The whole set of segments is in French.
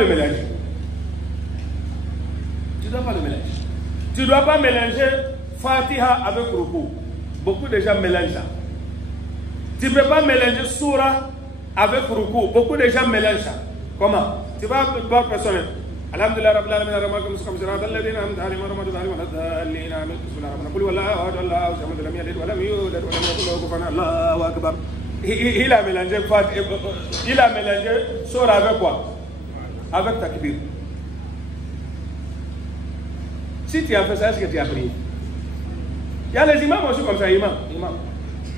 le mélanger. Tu ne dois pas le mélanger. Tu ne dois pas mélanger Fatiha avec Ruku. Beaucoup de gens mélangent ça. Tu ne peux pas mélanger Surah avec Ruku. Beaucoup de gens mélangent ça. Comment? Tu vas voir personne. Alhamdulillah Rabbil Alamin Ar-Rahman Ar-Rahim Siratal Ladhina An'amta Alaihim Ghayril Maghdubi Alaihim Waladdallin. Bismillahir Qul huwallahu ahad Allahu samad lam yalid wa lam yulad wa lam yakul lahu kufuwan ahad. Allahu Akbar. Il a mélangé il a mélangé Surah avec quoi? Avec Takbir. Si tu as fait ça, est-ce que tu as prié? Il y a les imams aussi comme ça, imam.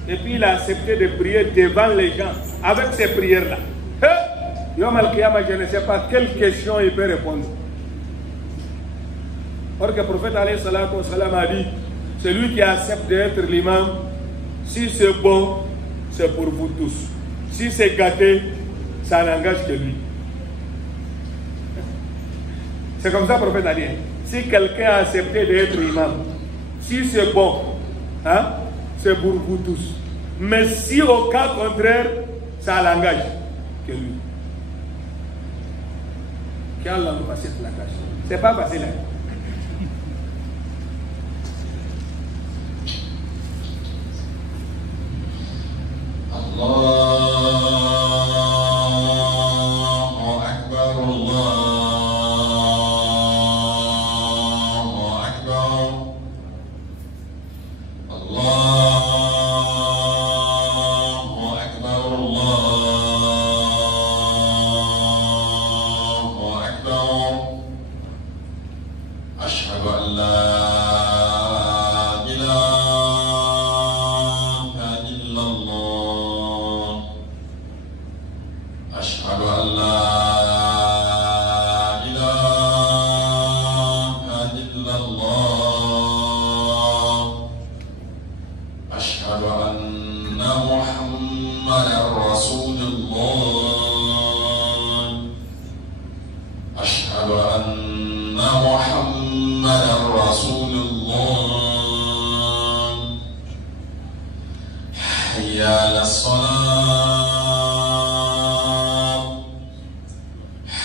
Et puis il a accepté de prier devant les gens avec ces prières-là. Yom al-Qiyamah, je ne sais pas quelle question il peut répondre. Or que le prophète alayhi salatu wa salam a dit, celui qui accepte d'être l'imam, si c'est bon, c'est pour vous tous. Si c'est gâté, ça n'engage que lui. C'est comme ça que le prophète a dit. Si quelqu'un a accepté d'être imam, si c'est bon, hein, c'est pour vous tous. Mais si au cas contraire, ça l'engage que lui. Qu'Allah nous facilite la tâche. C'est pas facile. Hein? Allahu Akbar, Allahu Akbar, Allahu Akbar, Allahu Akbar. Ashhadu an la ilaha illallah. أشهد أن لا إله إلا الله. أشهد أن محمدا رسول الله. أشهد أن محمدا رسول الله. حي على الصلاة.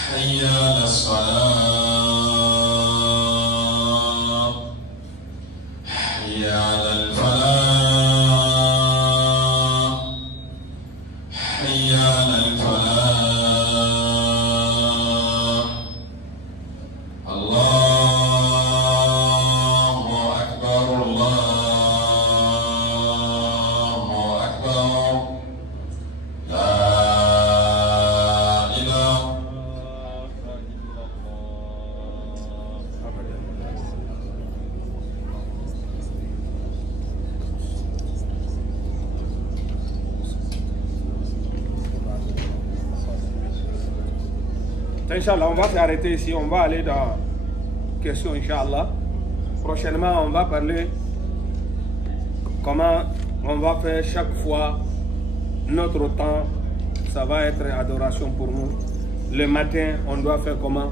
حي على الصلاة. حي على الفلاح. حي على الفلاح. الله أكبر، الله أكبر. لا إله. Inch'Allah, on va s'arrêter ici, on va aller dans question, Inch'Allah. Prochainement, on va parler comment on va faire chaque fois notre temps. Ça va être adoration pour nous. Le matin, on doit faire comment?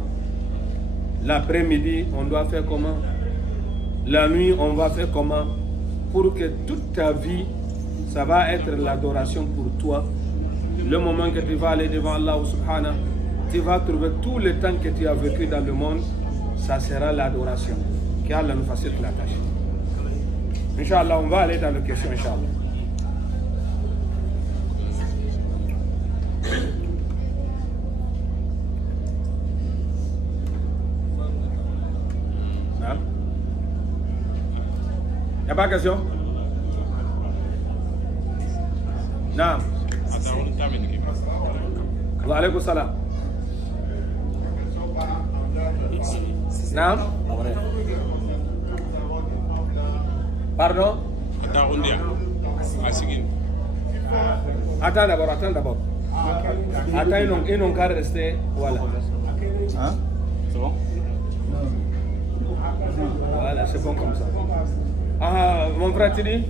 L'après-midi, on doit faire comment? La nuit, on va faire comment? Pour que toute ta vie, ça va être l'adoration pour toi. Le moment que tu vas aller devant Allah subhanahu, tu vas trouver tout le temps que tu as vécu dans le monde, ça sera l'adoration. Qu'Allah nous facilite la tâche. Inch'Allah, on va aller dans les questions, Inch'Allah. Il n'y a pas de question? Non. Wa alaykum salam. Non? Pardon? Attends d'abord, attends d'abord. Attends, ils n'ont qu'à rester. Voilà. Hein? C'est bon? Voilà, c'est bon comme ça. Ah, mon frère, tu dis?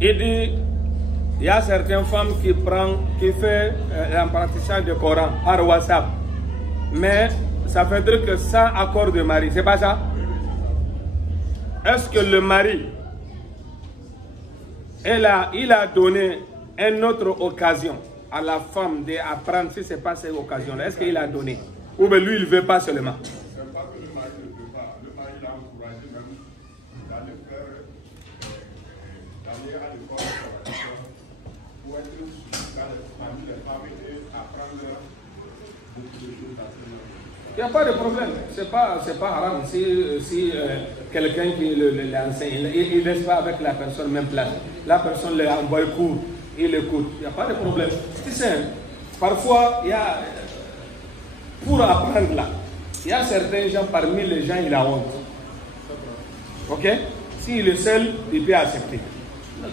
Il dit Il y a certaines femmes qui font l'apprentissage du Coran par WhatsApp. Mais ça veut dire que sans accord de mari, c'est pas ça? Est-ce que le mari, il a donné une autre occasion à la femme d'apprendre si ce n'est pas cette occasion-là? Est-ce qu'il a donné? Ou bien lui, il ne veut pas seulement? Ce n'est pas que le mari ne veut pas. Le mari l'a encouragé même d'aller faire, d'aller à l'école pour être parmi les femmes et apprendre beaucoup de choses à ce moment. Il n'y a pas de problème. C'est pas haram si quelqu'un qui l'enseigne, il ne laisse pas avec la personne même place. La personne lui envoie cours, il écoute. Il n'y a pas de problème. Tu sais, parfois, il y a, pour apprendre là, il y a certains gens, parmi les gens, il a honte. Ok? S'il est seul, il peut accepter.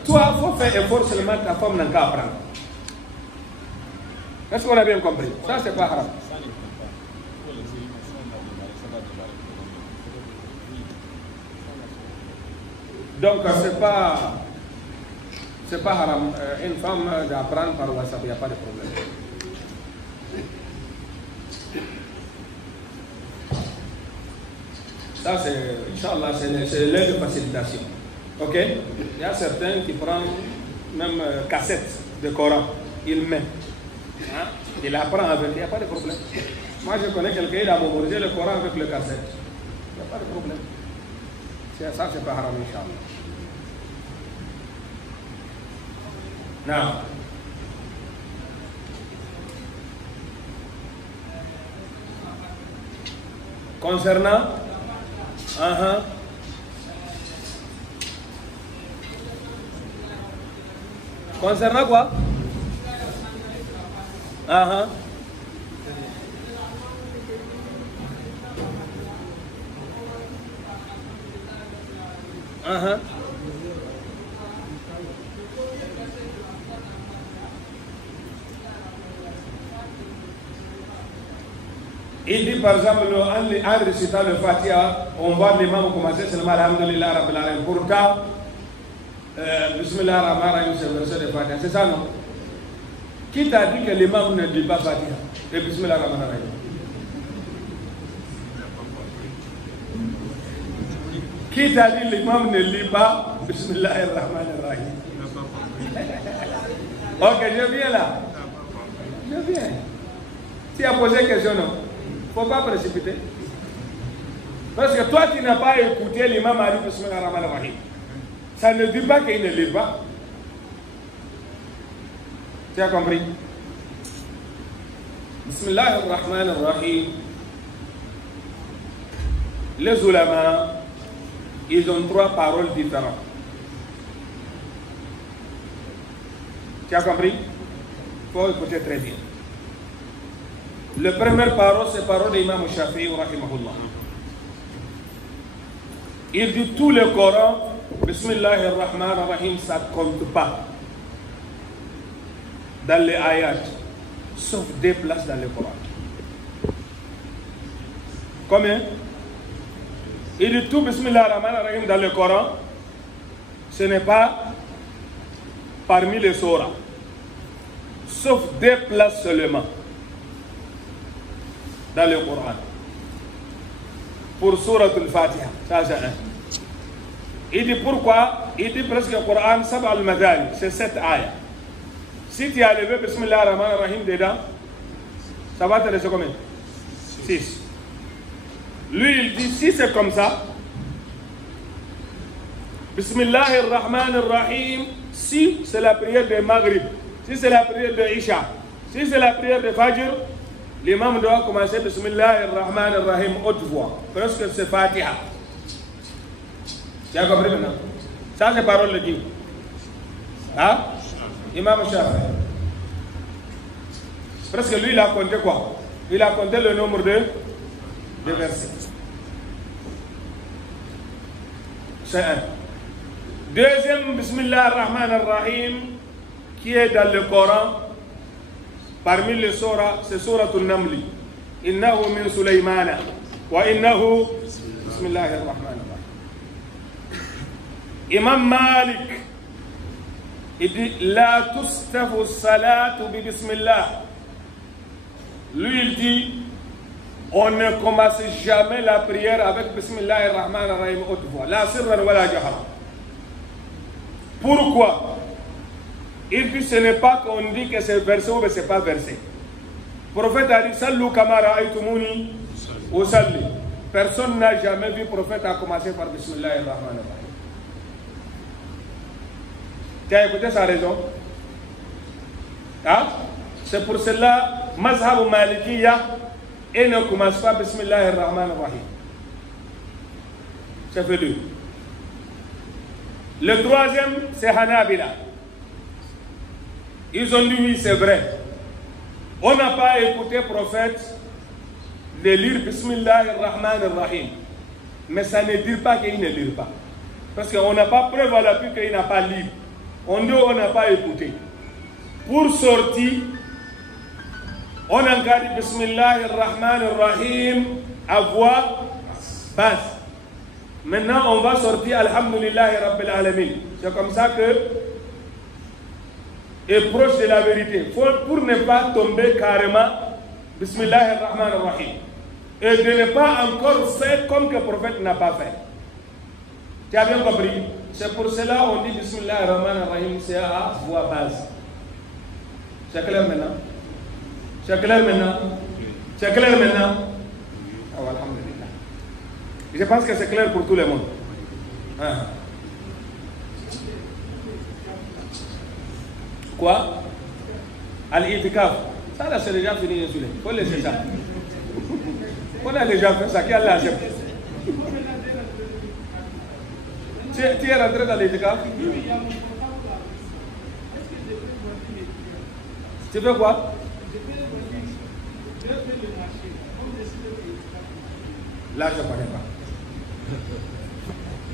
Toi, il faut faire effort seulement, ta femme n'a qu'à apprendre. Est-ce qu'on a bien compris? Ça, c'est pas haram. Donc, c'est pas haram. Une femme d'apprendre par WhatsApp, il n'y a pas de problème. Ça, c'est, Inch'Allah, c'est l'aide de facilitation. Ok? Il y a certains qui prennent même cassette de Coran, il met. Hein? Il apprend avec, il n'y a pas de problème. Moi, je connais quelqu'un qui a mémorisé le Coran avec le cassette. Il n'y a pas de problème. Ça, c'est pas haram, Inch'Allah. Non. Concernant concernant quoi? Il dit par exemple, en récitant le Fatiha, on voit l'imam commencer seulement Alhamdulillah Rabbil Alamin. Pourtant, Bismillah Rahman Rahim, c'est le verset de Fatiha. C'est ça, non? Qui t'a dit que l'imam ne dit pas Fatiha? Et Bismillah Rahman Rahim. Qui t'a dit que l'imam ne lit pas Bismillah Rahman Rahim? Ok, je viens là. Je viens. Tu as posé une question, non? Il ne faut pas précipiter. Parce que toi, tu n'as pas écouté l'imam a dit Bismillah Rahman Rahim. Ça ne dit pas qu'il ne lit pas. Tu as compris? Bismillah Rahman Rahim. Les ulama, ils ont 3 paroles différentes. Tu as compris? Il faut écouter très bien. La première parole, c'est la parole de l'imam Shafi'i, rahimahullah. Il dit tout le Coran, Bismillahirrahmanirrahim, ça ne compte pas dans les ayats, sauf 2 places dans le Coran. Combien? Il dit tout Bismillahirrahmanirrahim dans le Coran, ce n'est pas parmi les sourates, sauf 2 places seulement dans le Coran. Pour Surat al-Fatiha, ça c'est un. Il dit pourquoi? Il dit presque le Coran, Sab al-Madani, c'est 7 ayats. Si tu as levé Bismillah ar-Rahman ar-Rahim dedans, ça va te laisser combien? 6. Lui, il dit si c'est comme ça, Bismillah ar-Rahman ar-Rahim, si c'est la prière de Maghrib, si c'est la prière de Isha, si c'est la prière de Fajr, l'imam doit commencer Bismillah ar-Rahman ar-Rahim haute voix. Presque c'est Fatiha. Tu as compris maintenant? Ça c'est parole de qui? Hein? Imam Shafi'i. Presque lui il a compté quoi? Il a compté le nombre de versets. C'est un. Deuxième Bismillah ar-Rahman ar-Rahim qui est dans le Coran. Parmi les sourates, c'est Surat al-Naml. Innahu min Sulaymana. Wa innahu Bismillahir Rahmanir Rahim. Imam Malik, Il dit La tustafu salatu bi bismillah. Lui, il dit on ne commence jamais la prière avec Bismillah ar-Rahman ar-Rahim haute voix. La sirran wa la jahra. Pourquoi? Il dit ce n'est pas qu'on dit que c'est versé ou que ce n'est pas versé. Le prophète a dit Sallu kama ra'aytumuni usalli. Personne n'a jamais vu le prophète a commencé par Bismillah ar-Rahman ar-Rahim. Tu as écouté sa raison? Hein? C'est pour cela, Mazhab Malikiya, et ne commence pas Bismillah ar-Rahman ar-Rahim. Ça fait deux. Le troisième, c'est Hanabila. Ils ont dit oui, c'est vrai. On n'a pas écouté le prophète de lire Bismillah ar-Rahman ar-Rahim. Mais ça ne dit pas qu'il ne lit pas. Parce qu'on n'a pas preuve à l'appui qu'il n'a pas lu. On dit on n'a pas écouté. Pour sortir, on a dit Bismillah ar-Rahman ar-Rahim à voix basse. Maintenant, on va sortir Alhamdulillah Rabbil Alamin. C'est comme ça que est proche de la vérité. Pour ne pas tomber carrément Bismillah ar-Rahman ar-Rahim. Et de ne pas encore faire comme que le prophète n'a pas fait. Tu as bien compris? C'est pour cela qu'on dit Bismillah ar-Rahman ar-Rahim, c'est à voix basse. C'est clair maintenant? C'est clair maintenant? C'est clair maintenant? Ah, alhamdulillah. Je pense que c'est clair pour tout le monde. Ah. Quoi? Al-Itikaf. Ça là c'est déjà fini. Il faut laisser ça. On a déjà fait ça. Qui a l'accepté? Tu es rentré dans l'Itikaf? Tu fais quoi? Là, je ne connais pas.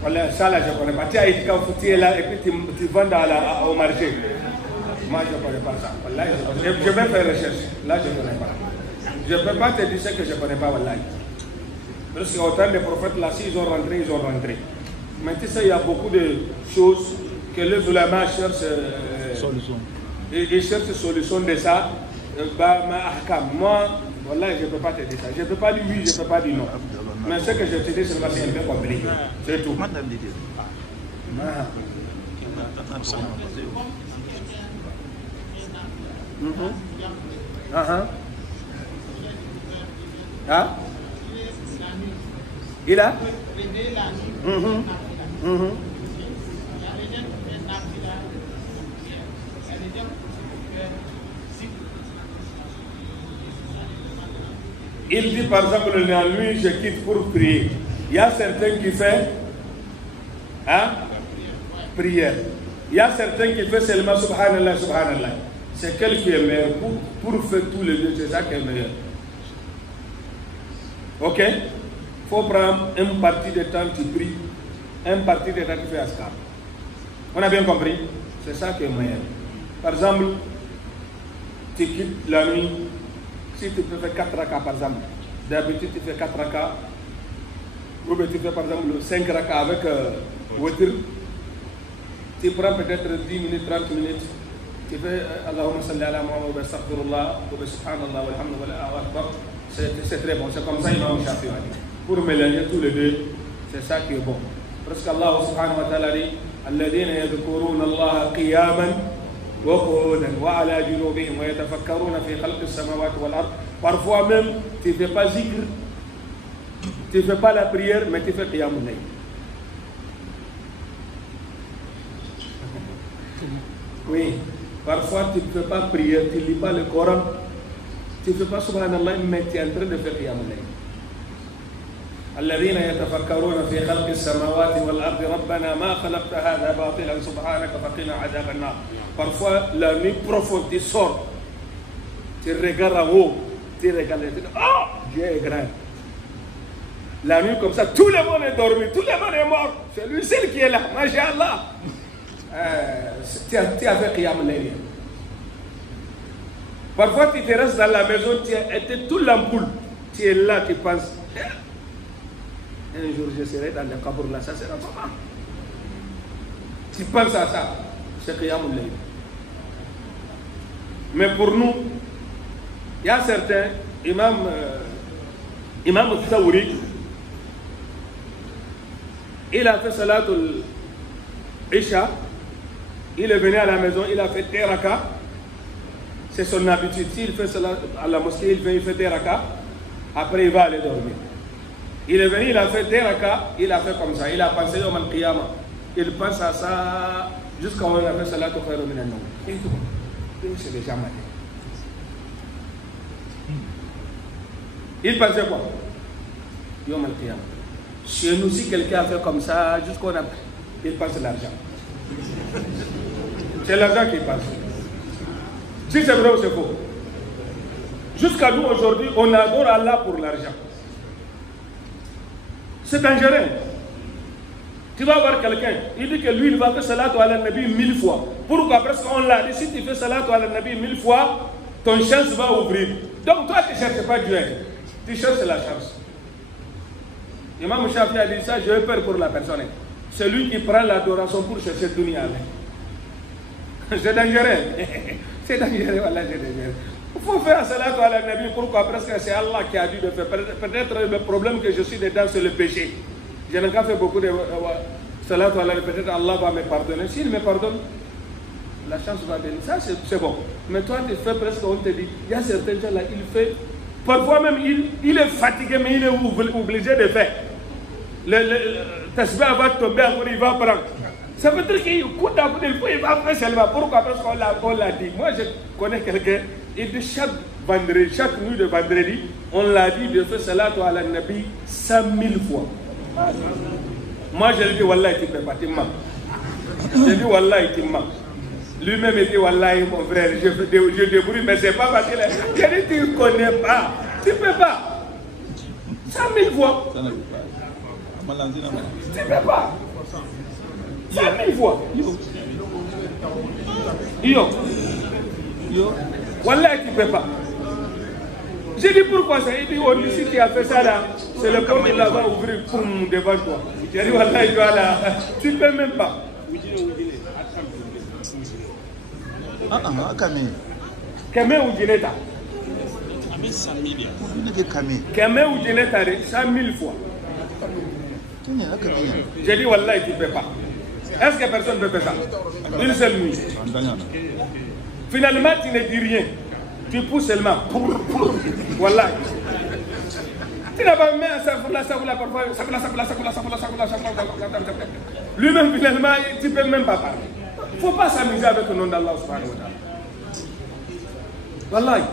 Voilà, ça, là, je ne connais pas. Tu as été quand tu es là et puis tu vends au marché. Moi, je ne connais pas ça. Voilà, je vais faire recherche. Là, je ne connais pas. Je ne peux pas te dire ce que je ne connais pas. Voilà. Parce qu'autant de prophètes, là, s'ils ont rentré, ils ont rentré. Mais tu sais, il y a beaucoup de choses que les ulama cherchent. Ils cherchent solution de ça. Moi, voilà, je ne peux pas te dire ça. Je ne peux pas dire oui, je ne peux pas dire non. Mais ce que je te dis, c'est un peu compliqué. C'est tout. Il a Il dit par exemple, la nuit, je quitte pour prier. Il y a certains qui font prière. Il y a certains qui font seulement subhanallah, subhanallah. C'est quel qui est meilleur pour faire tous les deux, c'est ça qui est meilleur. Ok? Il faut prendre une partie de temps, tu pries. Une partie de temps, tu fais askar. On a bien compris? C'est ça qui est meilleur. Par exemple, tu quittes la nuit. Si tu peux faire 4 rakas par exemple, d'habitude tu fais 4 rakas, ou bien tu fais par exemple 5 rakas avec witr, tu prends peut-être 10 minutes, 30 minutes, tu fais Allahumma salli ala Muhammad wa astaghfirullah, wa subhanallah, walhamdulillah, wa akbar, c'est très bon, c'est comme ça Imam Shafi'i a dit. Pour mélanger tous les deux, c'est ça qui est bon. Parce qu'Allah subhanahu wa ta'ala dit, alladhina yadhkuruna Allah qiyaman وقعودا وعلى جنوبهم ويتفكرون في خلق السماوات والارض. Parfois même tu ne fais pas zikr, tu ne fais pas la prière, mais tu fais qiyam al-layl. Oui, parfois tu ne fais pas prière, tu ne lis pas le Coran, tu ne fais pas subhanallah, mais tu es en train de faire qiyam al-layl. الذين يتفكرون في خلق السماوات والأرض ربنا ما خلقت هذا باطلا سبحانك فقنا عذاب النار. Parfois la nuit profonde tu sors, tu regardes en haut, tu regardes et tu dis oh Dieu est grand. La nuit comme ça, tout le monde est dormi, tout le monde est mort. C'est lui seul qui est là, Masha'Allah. Tu as fait qiyam al-layl. Parfois tu te restes dans la maison, tu as été toute l'ampoule, tu es là, tu penses. Un jour je serai dans le kabour là, ça sera comment? Tu penses à ça. c'est Qiyamul Layl. Mais pour nous, il y a certains, Imam Thawri, il a fait Salatul Isha, il est venu à la maison, il a fait Teraka. C'est son habitude. S'il fait cela à la mosquée, il fait Teraka. Après, il va aller dormir. Il est venu, il a fait Teraka, il a fait comme ça. Il a pensé au Mal Qiyama. Il pense à ça jusqu'à on a fait Salatul Khairu Minan Nawm. Et tout. C'est déjà matin. Il pensait quoi? Yom Al-Qiyam. Chez nous, si quelqu'un a fait comme ça, jusqu'au a... il pense l'argent. C'est l'argent qu'il pense. Si c'est vrai ou c'est faux. Jusqu'à nous aujourd'hui, on adore Allah pour l'argent. C'est dangereux. Tu vas voir quelqu'un, il dit que lui, il va faire salatu ala nabi 1000 fois. Pourquoi? Parce qu'on l'a dit, si tu fais salatu ala nabi 1000 fois, ton chance va ouvrir. Donc toi, tu ne cherches pas Dieu. Tu cherches la chance. Imam Shafi a dit ça, j'ai peur pour la personne. Celui qui prend l'adoration pour chercher dunya. C'est dangereux. C'est dangereux, voilà, c'est dangereux. Il faut faire salatu ala nabi. Pourquoi? Parce que c'est Allah qui a dit de faire. Peut-être le problème que je suis dedans, c'est le péché. Je n'ai pas fait beaucoup de salatu ala nabi. Peut-être Allah va me pardonner. S'il me pardonne, la chance va venir. Ça, c'est bon. Mais toi, tu fais presque, on te dit, il y a certains gens là, il fait. Parfois même, il est fatigué, mais il est obligé de faire. Le tasbih va tomber, il va prendre. Ça veut dire qu'il coûte à coup de fois, il va faire seulement. Pourquoi? Parce qu'on l'a dit. Moi, je connais quelqu'un, et de chaque vendredi, chaque nuit de vendredi, on l'a dit de faire salatu ala nabi 100 000 fois. Moi, je lui dis, Wallah, tu ne peux pas, tu mens. Je dis, Wallah, tu mens. Lui-même était, Wallah, mon frère, je débrouille, mais c'est pas facile. Je dis, tu ne connais pas. Tu ne peux pas. 100 000 fois. Tu ne peux pas. 100 000 fois. Yo. Wallah, tu ne peux pas. J'ai dit pourquoi ça? Il dit, oh, si tu as fait ça là, c'est le porte là va ouvrir poum, devant toi. J'ai dit, Wallah, il doit là. Tu ne peux même pas. Kame ou Djineta? Kame ou Djineta 100 000 fois. J'ai dit, Wallah, tu ne peux pas. Est-ce que personne ne peut faire ça? Une seule nuit. Finalement, tu ne dis rien. Tu pousses seulement. Wallah. Tu n'as pas mis un safoula parfois. Lui-même, finalement, tu ne peux même pas parler. Il ne faut pas s'amuser avec le nom d'Allah subhanahu wa ta'ala. Wallahi.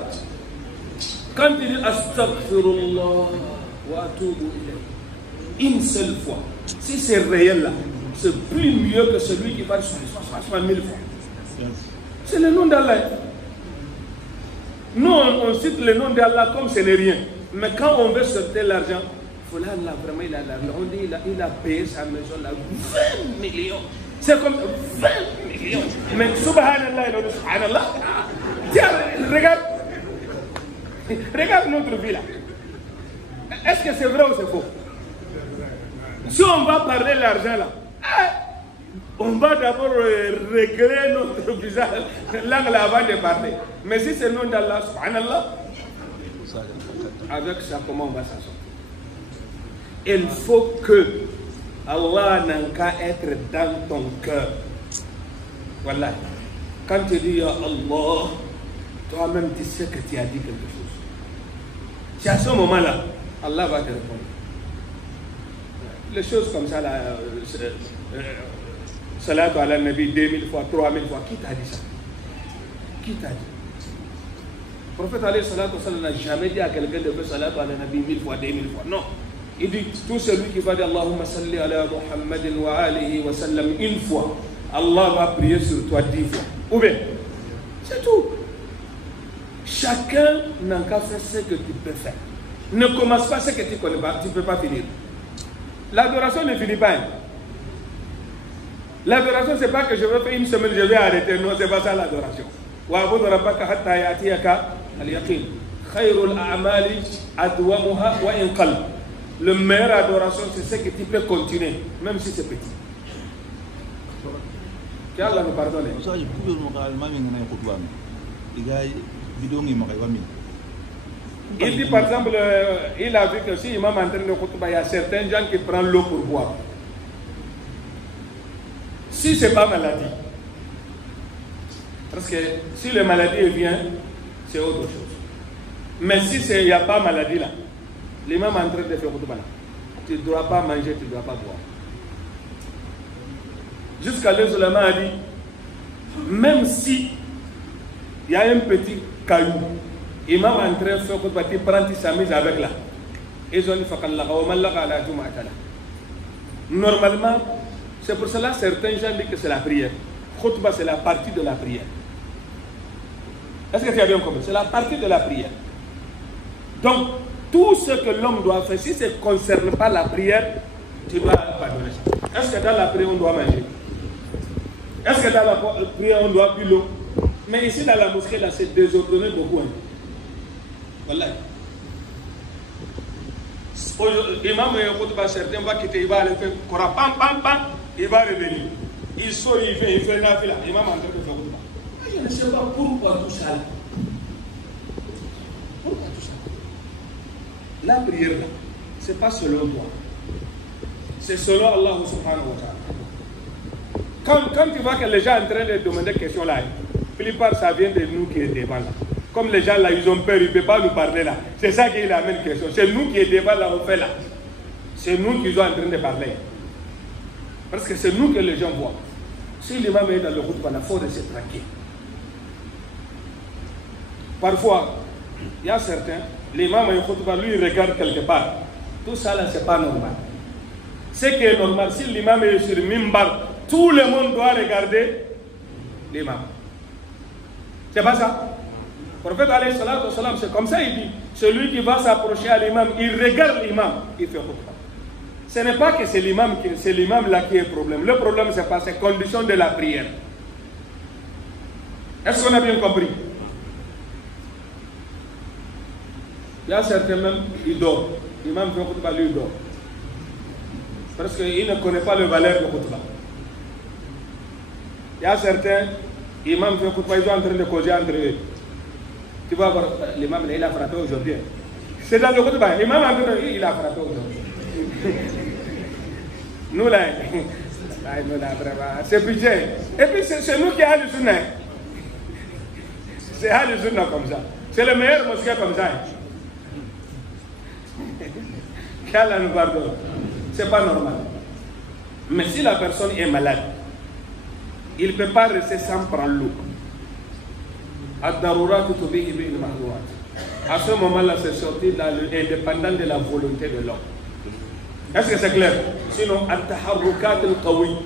Quand il dit astaghfirullah wa atubu ilayh, une seule fois, si c'est réel là, c'est plus mieux que celui qui va 60 000 fois. C'est le nom d'Allah. Nous, on cite le nom d'Allah comme ce n'est rien. Mais quand on veut sortir l'argent, voilà, là, vraiment, on dit, il a payé sa maison là, 20 millions. C'est comme 20 millions. Mais subhanallah, subhanallah. Tiens, regarde notre vie là. Est-ce que c'est vrai ou c'est faux? Si on va parler de l'argent là, on va d'abord régler notre visage, l'angle avant de parler. Mais si c'est le nom d'Allah, subhanallah, avec ça, comment on va s'en sortir? Il faut que Allah n'a qu'à être dans ton cœur. Voilà. Quand tu dis Ya Allah, toi-même tu sais que tu as dit quelque chose. C'est à ce moment-là, Allah va te répondre. Les choses comme ça, là, salatu ala nabi 2000 fois, 3000 fois, qui t'a dit ça? Qui t'a dit? Le prophète alayhi salatu wa sallam n'a jamais dit à quelqu'un de faire salatu ala nabi 1000 fois, 2000 fois. Non. Il dit, tout celui qui va dire Allahumma salli ala Muhammadin wa alihi wa sallam une fois, Allah va prier sur toi 10 fois. Ou bien, c'est tout. Chacun n'a qu'à faire ce que tu peux faire. Ne commence pas ce que tu ne connais pas, tu ne peux pas finir. L'adoration ne finit pas. L'adoration, ce n'est pas que je vais faire une semaine, je vais arrêter. Non, ce n'est pas ça l'adoration. Wa abudu rabbaka hatta ya'tiyaka al-yaqin. Khayrul a'mali adwamuha wa in qalb. Le meilleur adoration, c'est ce que tu peux continuer, même si c'est petit. qu'Allah nous pardonne. Il dit par exemple, il a vu que si l'imam est en train de khutbah, il y a certains gens qui prennent l'eau pour boire. Si ce n'est pas maladie, parce que si la maladie vient, c'est autre chose. Mais si il n'y a pas maladie là, l'imam est en train de faire khutbah là, tu ne dois pas manger, tu ne dois pas boire. Jusqu'à les ulama a dit, même si il y a un petit caillou, l'imam est en train de faire khutbah, tu prends, tu s'amuses avec là. Ils ont dit, normalement, c'est pour cela que certains gens disent que c'est la prière. Khutbah, c'est la partie de la prière. Est-ce que tu as bien compris? C'est la partie de la prière. Donc, tout ce que l'homme doit faire, si ça ne concerne pas la prière, tu dois pardonner ça. Est-ce que dans la prière, on doit manger? Est-ce que dans la prière, on doit buller l'eau? Mais ici, dans la mosquée, là, c'est désordonné beaucoup. Hein. Voilà. Imam Khutbah, certains vont quitter, il va aller faire Kora, pam, pam, pam, il va revenir. Il sort, il fait nafila. Imam est en train de faire Khutbah. Je ne sais pas pourquoi tout ça. Pourquoi tout ça? La prière, ce n'est pas selon toi. C'est selon Allah subhanahu wa ta'ala. Quand tu vois que les gens sont en train de demander des questions là, la plupart ça vient de nous qui est devant là. Comme les gens là, ils ont peur, ils ne peuvent pas nous parler là. C'est ça qui est la même question. C'est nous qui est devant là, on fait là. C'est nous qui sommes en train de parler. Parce que c'est nous que les gens voient. Si l'imam est dans le groupe, il faut rester tranquille. Parfois, il y a certains, l'imam est khutbah, lui il regarde quelque part. Tout ça là, c'est pas normal. Ce qui est normal, si l'imam est sur le mimbar, tout le monde doit regarder l'imam. C'est pas ça? Le prophète alayhi salatu wa salam, c'est comme ça, il dit, celui qui va s'approcher à l'imam, il regarde l'imam, il fait khutbah. Ce n'est pas que c'est l'imam là qui est le problème. Le problème, c'est pas ces conditions de la prière. Est-ce qu'on a bien compris? Il y a certains même, ils dorment. L'imam fait khutbah, lui, il dort. Parce qu'il ne connaît pas la valeur de khutbah. Il y a certains, l'imam fait khutbah, ils sont en train de causer entre eux. Tu vas voir, l'imam, il a frappé aujourd'hui. C'est dans le khutbah. L'imam, il a frappé aujourd'hui. Nous là, c'est pitié. Et puis c'est nous qui avons le sunnah. C'est le sunnah comme ça. C'est le meilleur mosquée comme ça. Qu'Allah nous pardonne. C'est pas normal. Mais si la personne est malade, il ne peut pas rester sans prendre l'eau. À ce moment-là, c'est sorti indépendant de la volonté de l'homme. Est-ce que c'est clair? Sinon, at-taharrukat al-qawi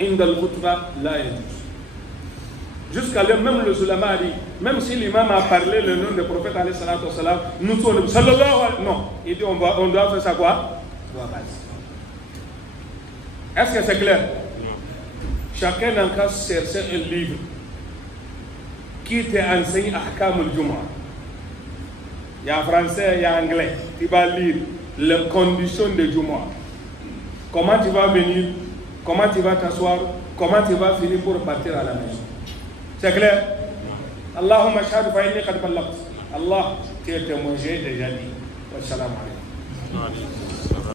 inda al-khutbah la yajuz. Jusqu'à là, même le sulama a dit, même si l'imam a parlé le nom du prophète alayhi salatu wa salam, nous sommes sallallahu alayhi. Non, il dit on doit faire ça quoi? Est-ce que c'est clair? Chacun n'a qu'à chercher un livre qui te enseigne Ahkam al-Jumu'ah. Il y a français, il y a anglais. Tu vas lire les conditions de Jumu'ah. Comment tu vas venir, comment tu vas t'asseoir, comment tu vas finir pour partir à la maison. C'est clair? Allahumma shahadu fa inni qad ballagt. Allah, tu es témoin, j'ai déjà dit. Wassalamu alaikum.